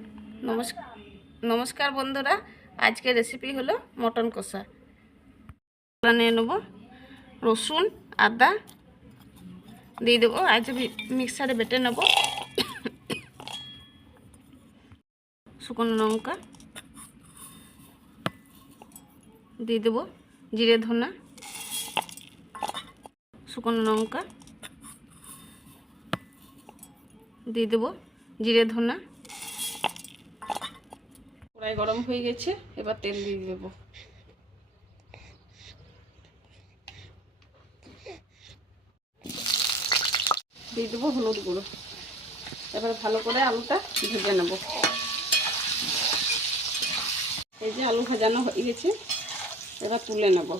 নমস্কার নমস্কার বন্ধুরা, আজকে রেসিপি হলো মটন কষা। নিয়ে নেব রসুন আদা দিয়ে দেবো, আজ মিক্সারে বেটে নেব। শুকনো লঙ্কা দিয়ে দেবো, জিরে ধনা, শুকনো লঙ্কা দিয়ে দেবো, জিরে ধনা। কড়াই গরম হয়ে গেছে, এবার তেল দিয়ে দেবো। দিয়ে দেবো হলুদ গুঁড়ো। এবার ভালো করে আলুটা ভেজে নেব। এই যে আলু ভাজানো হয়ে গেছে, এবার তুলে নেব।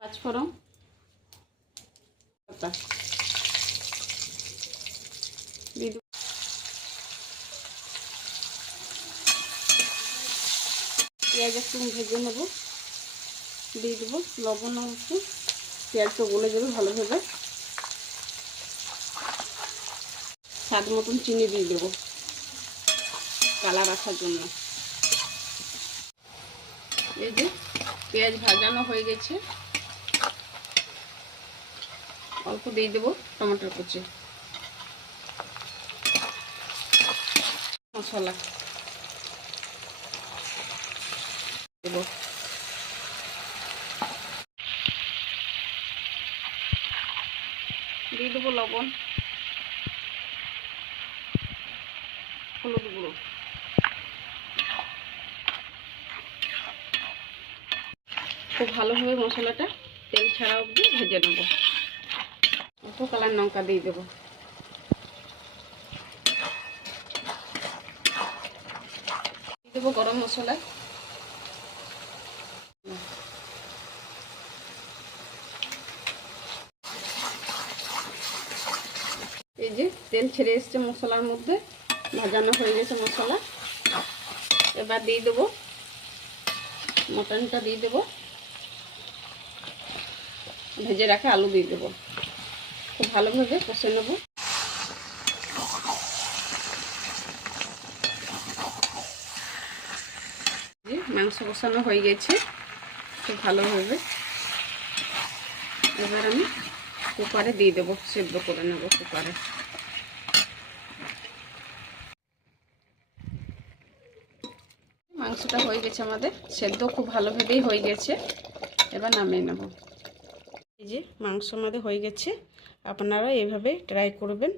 পাঁচফোড়ন, দিয়ে দেবো, পেঁয়াজ একটু ভেজে নেব। দিয়ে দেবো লবণ অংশ, পেঁয়াজটা গলে যাবে ভালোভাবে। স্বাদ মতন চিনি দিয়ে দেবো কালার আসার জন্য। এই যে পেঁয়াজ ভাজানো হয়ে গেছে, অল্প দিয়ে দেবো টমেটোর কুচি, মশলা দেবো, দিয়ে দেবো লবণ, হলুদ গুঁড়ো। খুব ভালোভাবে মশলাটা তেল ছাড়া অবধি ভেজে নেব। অল্প কালার লঙ্কা দিয়ে দেবো। দিয়ে দেবো গরম মশলা। এই যে তেল ছেড়ে এসছে মশলার মধ্যে, ভাজানো হয়ে গেছে মশলা। এবার দিয়ে দেবো মটনটা, দিয়ে দেবো ভেজে রাখা আলু, দিয়ে দেবো। খুব ভালোভাবে কষে নেব। মাংস কষানো হয়ে গেছে খুব ভালোভাবে। এবার আমি কুকারে দিয়ে দেবো, সেদ্ধ করে নেব কুকারে। মাংসটা হয়ে গেছে আমাদের সেদ্ধ, খুব ভালোভাবেই হয়ে গেছে। এবার নামিয়ে নেব। এই যে মাংস আমাদের হয়ে গেছে, আপনারা এইভাবে ট্রাই করবেন।